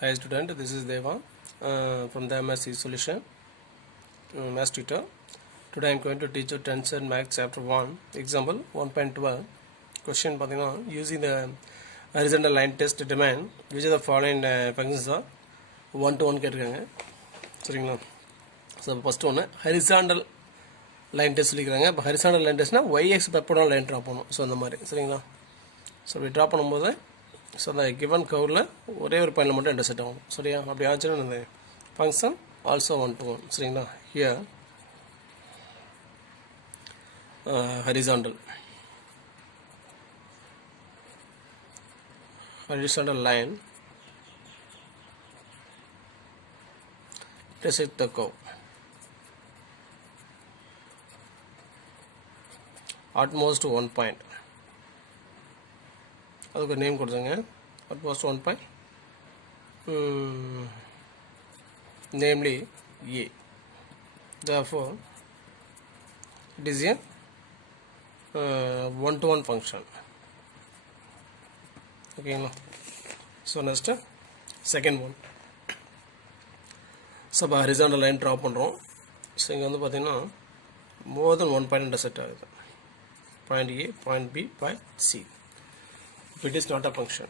Hi student, this is Deva from the MSc Solution Math Tutor. Today I am going to teach you Tensor Max Chapter 1 Example 1.12 Question using the horizontal line test to determine which of the following functions are 1 to 1 கேட்டிருக்காங்க சரிங்களா. So first ஒன்று horizontal line test சொல்லிக்கிறாங்க. இப்போ horizontal line டெஸ்ட்னால் ஒய்எக்ஸ் பெப்போட line draw பண்ணணும். So அந்த மாதிரி சரிங்களா. ஸோ அப்படி ட்ரா பண்ணும்போது ஸோ அந்த கிவன் கர்வில் ஒரே ஒரு பாயிண்டில் மட்டும் இன்டர்செக்ட் ஆகும் சரியா. அப்படி ஆச்சுன்னா இந்த ஃபங்க்ஷன் ஆல்சோ 1 to 1 சரிங்களா. Here horizontal line intersect the curve at most 1 point. அதுக்கு ஒரு நேம் கொடுத்துங்க. at most 1 point namely A. Therefore it is a 1 to 1 function. ஓகேங்களா. So next second one. So இப்போ ஹரிசாண்டல் லைன் ட்ரா பண்ணுறோம். ஸோ இங்கே வந்து பார்த்தீங்கன்னா மோர் தென் 1 பாயிண்ட் இன்டர்செக்ட் ஆகுது. Point A, point B, point C. If it is not a function,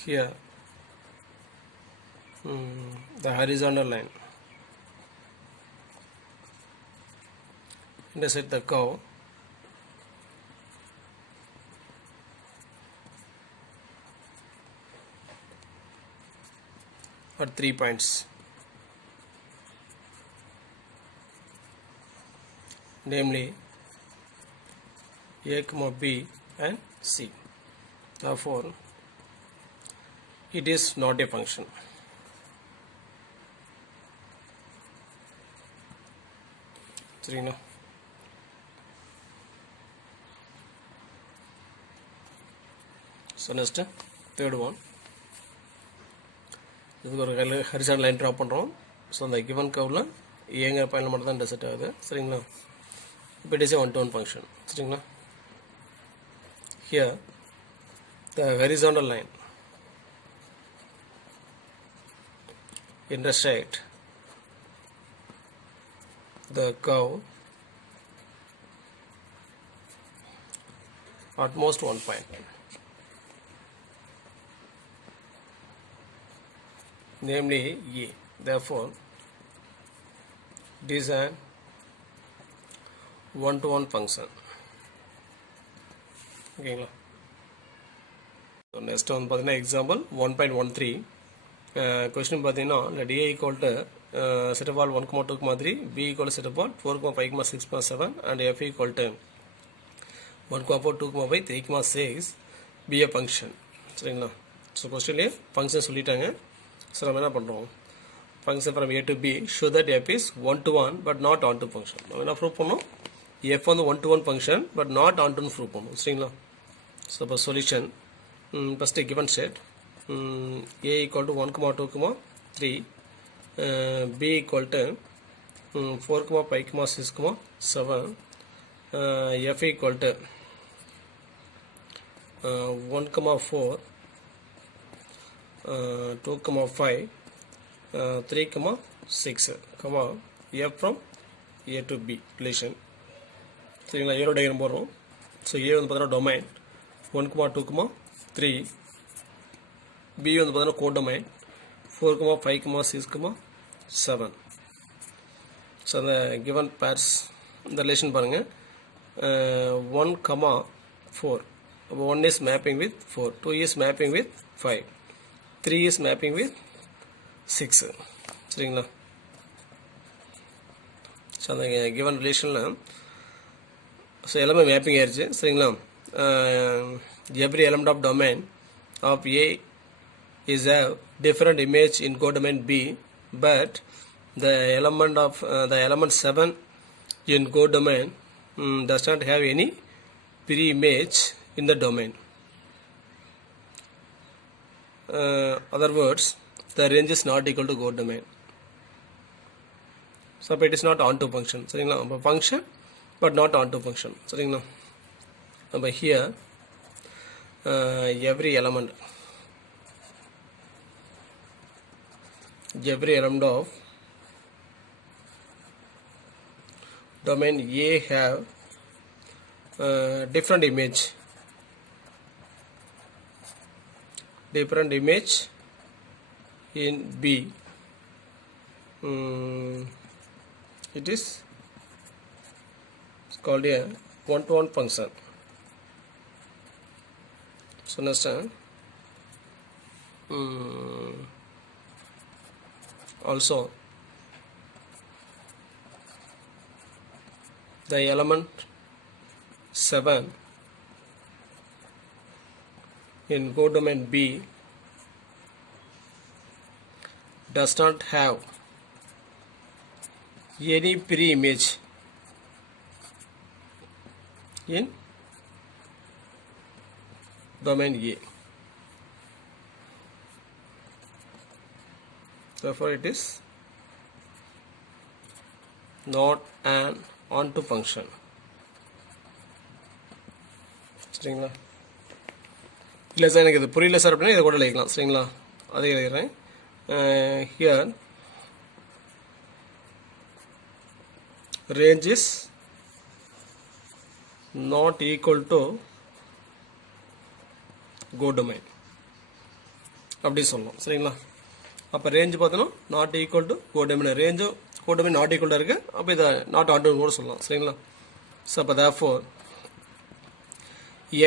here the horizontal line intersect the curve at 3 points, namely A, B and C. Therefore it is not a function. சரிங்களா. So next third one. இதுக்கு ஒரு horizontal line draw பண்ணுறோம். ஸோ அந்த கிவன் கர்வில் ஏங்கிற பாயிண்டில் மட்டும் தான் இன்டர்செக்ட் ஆகுது சரிங்களா. இப்போ இட் இஸ் a 1 to 1 function சரிங்களா. Here the horizontal line intersect the curve at most 1 point, namely A. Therefore it is a 1 to 1 function. ஓகேங்களா. நெக்ஸ்ட் வந்து பார்த்தீங்கன்னா எக்ஸாம்பிள் 1.13 கொஸ்டின் பார்த்தீங்கன்னா இல்லை டிஏ equal to set of all 1,2,3 B equal set of all 4,5,6,7 and F equal to 1,4 2,5 3,6 be a function சரிங்களா. So கொஸ்டின்லேயே function சொல்லிட்டாங்க. So நம்ம என்ன பண்ணுறோம், function from A to B show that F is 1 to 1 but not onto function. நம்ம என்ன prove பண்ணோம், F வந்து 1 to 1 ஃபங்க்ஷன் பட் நாட் ஆன் டுன்னு ப்ரூவ் பண்ணணும் சரிங்களா. ஸோ இப்போ solution first a given set a equal to 1,2,3 b equal to 4,5,6,7 f equal to 1,4 2,5 3,6 f from a to b relation சரிங்களா. ஏரோ டயக்ராம் போடுறோம். ஸோ ஏ வந்து பார்த்தீங்கன்னா டொமைன் 1,2,3 பி வந்து பார்த்தீங்கன்னா கோடொமைன் 4,5,6,7. ஸோ அந்த கிவன் பேர்ஸ் இந்த ரிலேஷன் பாருங்கள் 1,4 அப்போ 1 is mapping with 4, 2 is mapping with 5, 3 is mapping with 6 சரிங்களா. ஸோ அந்த கிவன் ரிலேஷனில் ஸோ எல்லாமே மேப்பிங் ஆயிடுச்சு சரிங்களா. Every element of domain of A is a different image in codomain B, but the element 7 in codomain does not have any pre-image in the domain. Other words, the range is not equal to codomain. So it is not onto function சரிங்களா. function but not onto function சரிங்களா. நம்ம here every element every element of domain A have different image in B. It is called a one-to-one function. So next also the element 7 in codomain B does not have any pre-image in domain A. Therefore, it is not an onto function. சரிங்களா? இல்லை சார் எனக்கு இது புரியல சார் அப்படின்னா இதை கூட எழுதிக்கலாம். சரிங்களா? அதை எழுதுகிறேன். Here range is not equal to codomain அப்படி சொல்லணும். சரிங்களா? அப்போ ரேஞ்சு பார்த்தோன்னா நாட் ஈக்குவல் டு கோடோமைன், ரேஞ்சும் கோடோமைன் நாட் ஈக்குவலாக இருக்குது. அப்போ இதை நாட் ஆன்டு கூட சொல்லலாம். சரிங்களா? ஸோ அப்போ therefore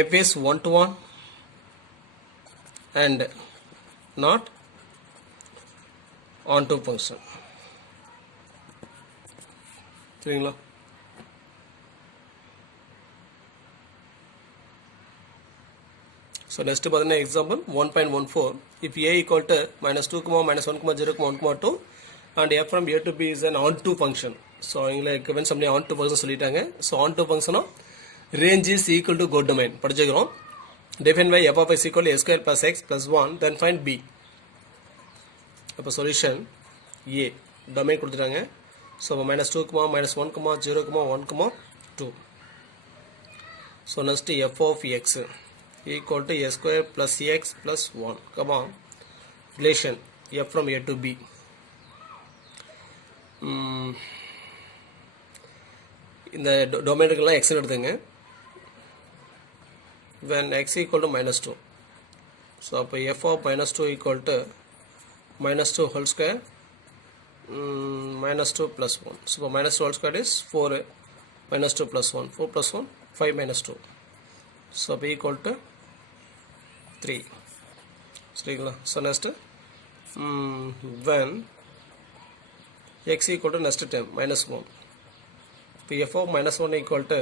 F is one-to-one and not onto function. சரிங்களா? So next பார்த்தீங்கன்னா example 1.14. If A equal to minus 2, minus 1, 0, 1, 2 and F from A to B is an onto function. So இங்கே given somebody onto function சொல்லிட்டாங்க. So onto function range is equal to codomain படிச்சுக்கிறோம். Define by f of x equal to a square plus x plus 1, then find B. அப்போ solution A domain கொடுத்துட்டாங்க. So minus 2, minus 1, 0, 1, 2. So next f of x equal to a square plus x plus 1, relation f from A to B. இந்த டொமைனுக்கெல்லாம் x எடுத்துங்க. When x equal to minus 2. So அப்போ f of minus 2 equal to minus 2 whole square minus 2 plus 1. So minus 2 whole square is 4 minus 2 plus 1. 4 plus 1 5 minus 2. So b equal to 3. So next when x equal to next term minus 1. F of minus 1 equal to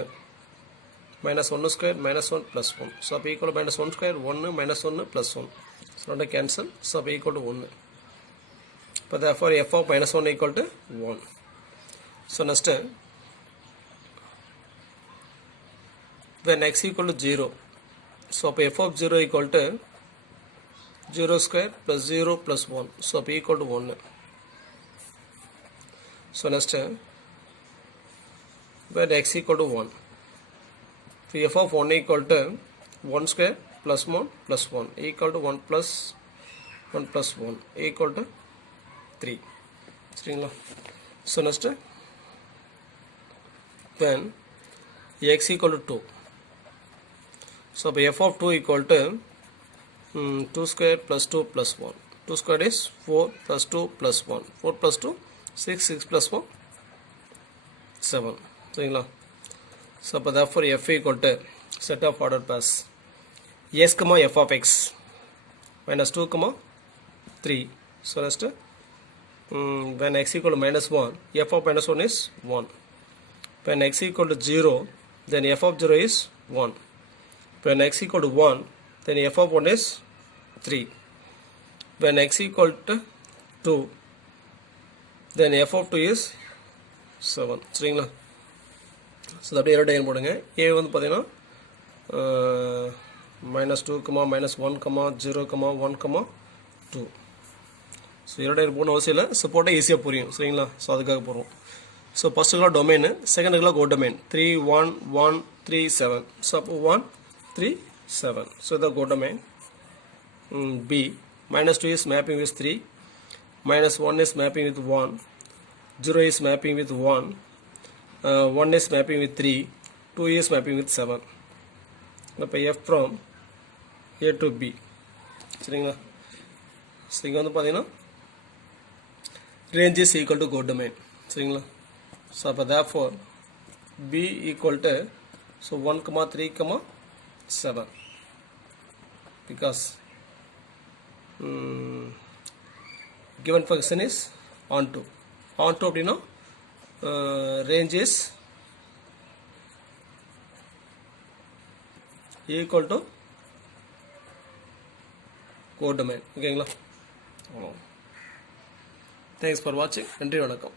minus 1 square minus 1 plus 1. So b equal to minus 1 square 1 minus 1 plus 1. So not cancel. So b equal to 1. But therefore f of minus 1 equal to 1. So next when x equal to 0. So f of 0 equal to 0 square plus 0 plus 1. So p equal to 1. So next when x equal to 1. So f of 1 equal to 1 square plus 1 plus 1 equal to 1 plus 1 plus 1 equal to 3. So next when x equal to 2. So f of 2 equal to 2 square plus 2 plus 1. 2 square is 4 plus 2 plus 1. 4 plus 2 6, 6 plus 1 7. So therefore f equal to set of ordered pairs s comma f of x minus 2 comma 3. So next when x equal to minus 1, f of minus 1 is 1. When x equal to 0, then f of 0 is 1. When x equal to 1, then f of 1 is 3. When x equal to 2, then f of 2 is 7. சரிங்களா? ஸோ அப்படியே எரோ டயக்ராம் போடுங்க. ஏ வந்து பார்த்தீங்கன்னா minus 2, minus 1, 0, 1, 2. ஸோ எரோ டயக்ராம் போடணும் அவசியம் இல்லை. ஸோ போட்டால் ஈஸியாக புரியும். சரிங்களா? ஸோ அதுக்காக போடுறோம். ஸோ ஃபஸ்ட்டுக்கெல்லாம் டொமைனு, செகண்டுக்கெல்லாம் கோடொமைன் 3, 1, 1, 3, 7. ஸோ அப்போ 1, 3, 7. So the codomain B minus 2 is mapping with 3. minus 1 is mapping with 1, 0 is mapping with 1, 1 is mapping with 3, 2 is mapping with 7. இப்போ F from A to B சரிங்களா. ஸோ இங்கே வந்து பார்த்தீங்கன்னா range is equal to codomain சரிங்களா. ஸோ அப்போ therefore B equal to so 1, 3, 7 because given function is onto அப்படின்னா range is equal to codomain ஓகேங்களா. Thanks for வாட்சிங். நன்றி, வணக்கம்.